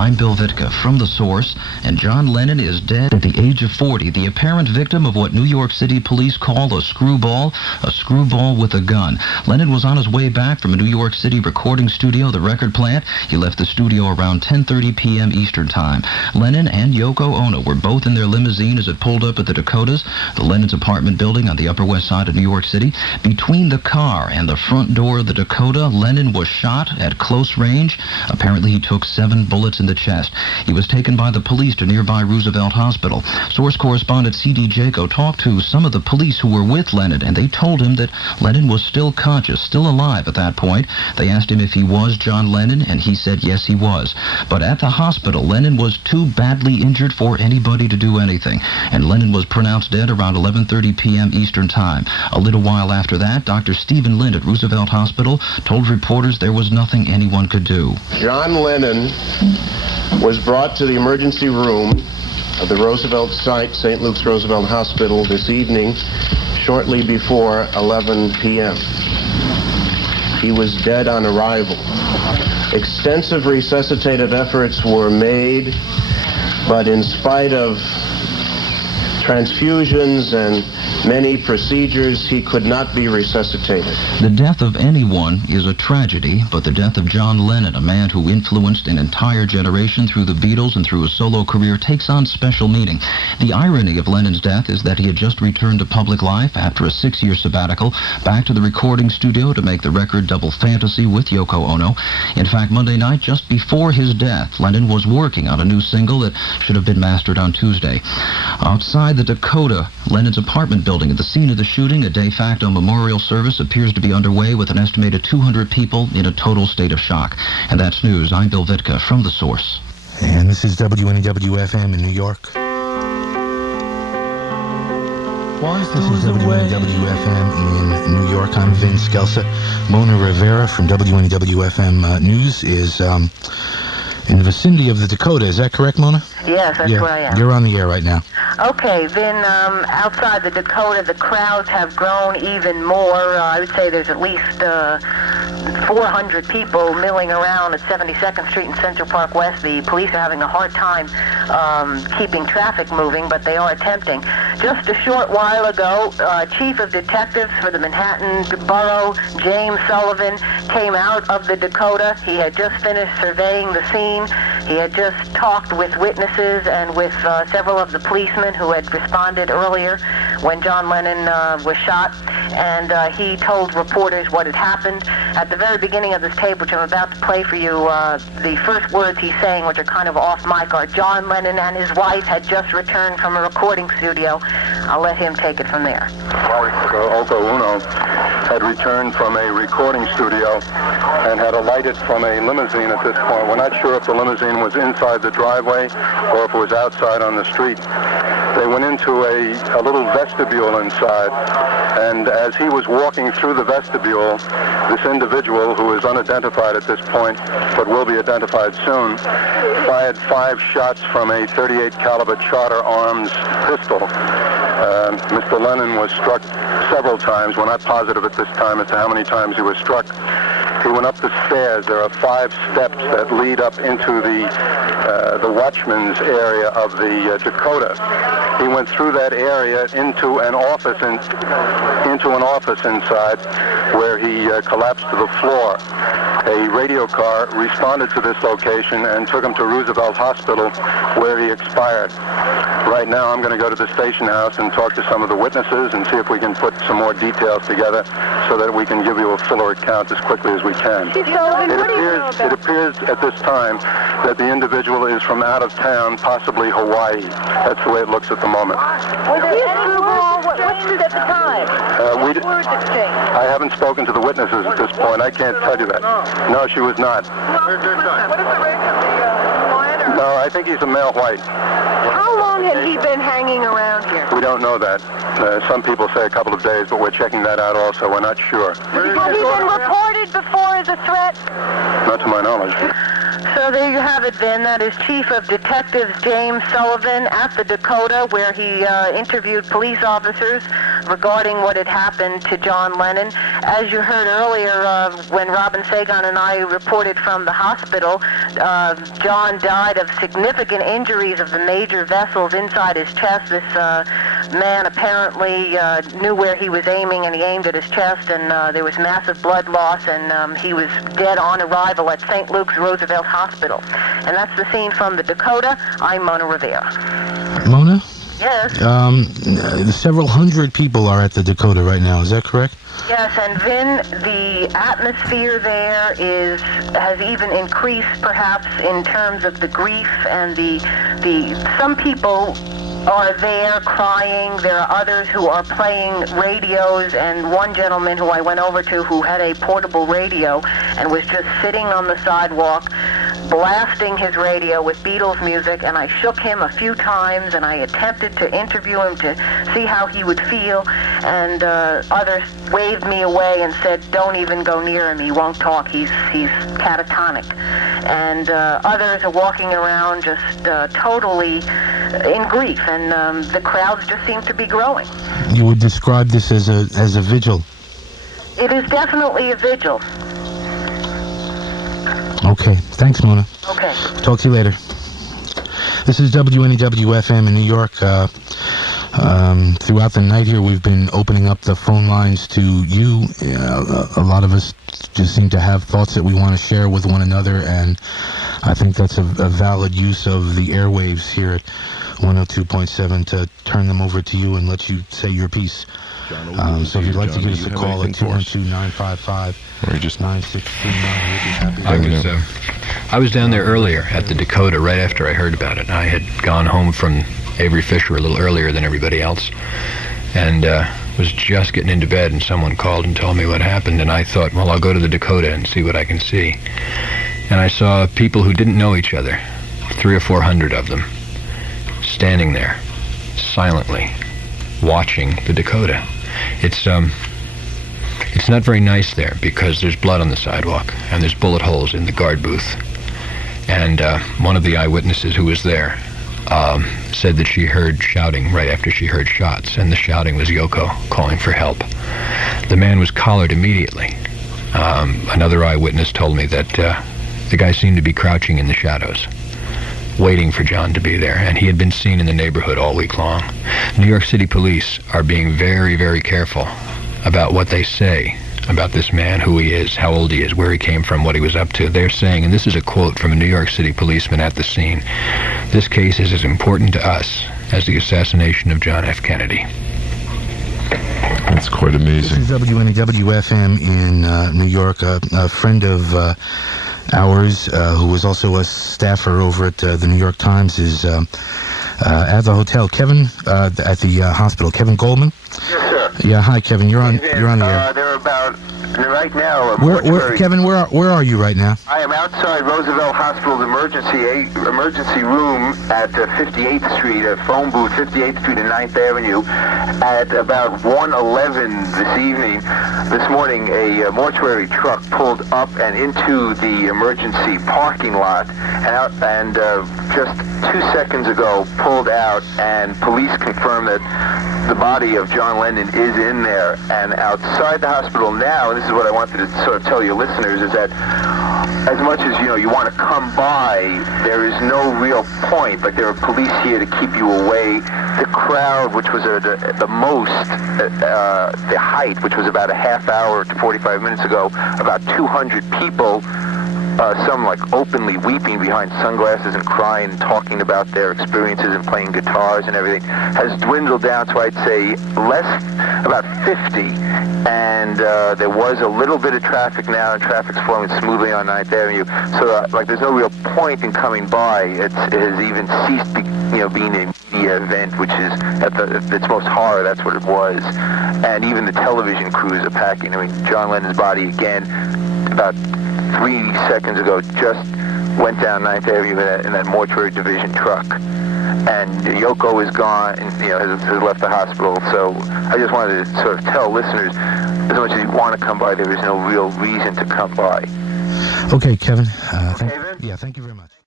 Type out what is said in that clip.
I'm Bill Vitka from The Source, and John Lennon is dead at the age of 40, the apparent victim of what New York City police call a screwball with a gun. Lennon was on his way back from a New York City recording studio, the record plant. He left the studio around 10:30 p.m. Eastern Time. Lennon and Yoko Ono were both in their limousine as it pulled up at the Dakotas, the Lennon's apartment building on the Upper West Side of New York City. Between the car and the front door of the Dakota, Lennon was shot at close range. Apparently, he took 7 bullets in the chest. He was taken by the police to nearby Roosevelt Hospital. Source correspondent C.D. Jaco talked to some of the police who were with Lennon, and they told him that Lennon was still conscious, still alive at that point. They asked him if he was John Lennon, and he said yes, he was. But at the hospital, Lennon was too badly injured for anybody to do anything, and Lennon was pronounced dead around 11:30 p.m. Eastern Time. A little while after that, Dr. Stephan Lynn at Roosevelt Hospital told reporters there was nothing anyone could do. John Lennon was brought to the emergency room of the Roosevelt site, St. Luke's Roosevelt Hospital, this evening, shortly before 11 p.m. He was dead on arrival. Extensive resuscitative efforts were made, but in spite of transfusions and many procedures, he could not be resuscitated. The death of anyone is a tragedy, but the death of John Lennon, a man who influenced an entire generation through the Beatles and through his solo career, takes on special meaning. The irony of Lennon's death is that he had just returned to public life after a 6-year sabbatical, back to the recording studio to make the record Double Fantasy with Yoko Ono. In fact, Monday night, just before his death, Lennon was working on a new single that should have been mastered on Tuesday. Outside the Dakota, Lennon's apartment building at the scene of the shooting, a de facto memorial service appears to be underway with an estimated 200 people in a total state of shock. And that's news. I'm Bill Vitka from The Source. And this is WNEW-FM in New York. This is WNEW-FM in New York. I'm Vin Skelsa. Mona Rivera from WNEW-FM News is in the vicinity of the Dakota. Is that correct, Mona? Yes, that's where I am. You're on the air right now. Okay, Vin, outside the Dakota, the crowds have grown even more. I would say there's at least 400 people milling around at 72nd Street and Central Park West. The police are having a hard time keeping traffic moving, but they are attempting. Just a short while ago, Chief of Detectives for the Manhattan Borough, James Sullivan, came out of the Dakota. He had just finished surveying the scene. He had just talked with witnesses and with several of the policemen who had responded earlier when John Lennon was shot, and he told reporters what had happened. At the very beginning of this tape, which I'm about to play for you, the first words he's saying, which are kind of off mic, are John Lennon and his wife had just returned from a recording studio. I'll let him take it from there. Yoko Ono had returned from a recording studio and had alighted from a limousine at this point. We're not sure if the limousine was inside the driveway or if it was outside on the street. They went into a little vestibule inside, and as he was walking through the vestibule, this individual, who is unidentified at this point but will be identified soon, fired 5 shots from a .38 caliber Charter Arms pistol. Mr. Lennon was struck several times. We're not positive at this time as to how many times he was struck. He went up the stairs. There are 5 steps that lead up into the watchman's area of the Dakota. He went through that area into an office inside, where he collapsed to the floor. A radio car responded to this location and took him to Roosevelt Hospital, where he expired. Right now, I'm going to go to the station house and talk to some of the witnesses and see if we can put some more details together so that we can give you a fuller account as quickly as we can. It appears at this time that the individual is from out of town, possibly Hawaii. That's the way it looks at the moment. Was there any witnesses at the time? Words exchanged. I haven't spoken to the witnesses at this point. I can't tell you that. No, she was not. What is the race of the minor? No, I think he's a male white. How long had he been hanging around here? We don't know that. Some people say a couple of days, but we're checking that out also. We're not sure. Has he been reported before as a threat? Not to my knowledge. So there you have it then. That is Chief of Detectives James Sullivan at the Dakota, where he interviewed police officers regarding what had happened to John Lennon. As you heard earlier, when Robin Sagan and I reported from the hospital, John died of significant injuries of the major vessels inside his chest. This man apparently knew where he was aiming, and he aimed at his chest, and there was massive blood loss, and he was dead on arrival at St. Luke's Roosevelt Hospital. And that's the scene from the Dakota. I'm Mona Rivera. Mona? Yes. Several hundred people are at the Dakota right now. Is that correct? Yes, and Vin, the atmosphere there has even increased, perhaps, in terms of the grief and some people are there crying. There are others who are playing radios, and one gentleman who I went over to who had a portable radio and was just sitting on the sidewalk blasting his radio with Beatles music, and I shook him a few times, and I attempted to interview him to see how he would feel, and others waved me away and said, don't even go near him, he won't talk, he's catatonic. And others are walking around just totally in grief, and the crowds just seem to be growing. You would describe this as a vigil? It is definitely a vigil. Okay. Thanks, Mona. Okay. Talk to you later. This is WNEW-FM in New York. Throughout the night here, we've been opening up the phone lines to you. A lot of us just seem to have thoughts that we want to share with one another, and I think that's a valid use of the airwaves here at 102.7 to turn them over to you and let you say your piece. So if you'd like to give us a call at 212-955-9639, we'd be happy to. I was down there earlier at the Dakota right after I heard about it. I had gone home from Avery Fisher a little earlier than everybody else, and was just getting into bed, and someone called and told me what happened, and I thought, well, I'll go to the Dakota and see what I can see. And I saw people who didn't know each other, 300 or 400 of them, standing there silently watching the Dakota. It's not very nice there because there's blood on the sidewalk and there's bullet holes in the guard booth. And one of the eyewitnesses who was there said that she heard shouting right after she heard shots, and the shouting was Yoko calling for help. The man was collared immediately. Another eyewitness told me that the guy seemed to be crouching in the shadows, waiting for John to be there, and he had been seen in the neighborhood all week long. New York City police are being very, very careful about what they say about this man, who he is, how old he is, where he came from, what he was up to. They're saying, and this is a quote from a New York City policeman at the scene, "This case is as important to us as the assassination of John F. Kennedy." That's quite amazing. This is WNEW-FM in New York. A friend of ours, who was also a staffer over at the New York Times, is at the hotel. Kevin, at the hospital. Kevin Goldman? Yes, sir. Yeah, hi, Kevin. You're on the air. They're about, right now... Kevin, where are you right now? I am outside Roosevelt Hospital's emergency room at 58th Street, a phone booth, 58th Street and 9th Avenue, at about 1:11 this morning. A mortuary truck pulled up and into the emergency parking lot, and just 2 seconds ago pulled out, and police confirmed that the body of John Lennon is in there. And outside the hospital now, and this is what I wanted to sort of tell your listeners, is that as much as you want to come by, there is no real point. Like, there are police here to keep you away. The crowd, which was at the most, the height, which was about a half hour to 45 minutes ago, about 200 people, some like openly weeping behind sunglasses and crying and talking about their experiences and playing guitars and everything, has dwindled down to, I'd say, about 50. And there was a little bit of traffic now, and traffic's flowing smoothly on 9th Avenue. So, there's no real point in coming by. It has even ceased, being a media event, which is at its most horror. That's what it was. And even the television crews are packing. I mean, John Lennon's body again, about 3 seconds ago, just went down 9th Avenue in that mortuary division truck. And Yoko is gone, and has left the hospital. So I just wanted to sort of tell listeners, as much as you want to come by, there is no real reason to come by. Okay, Kevin. Okay, then? Yeah, thank you very much.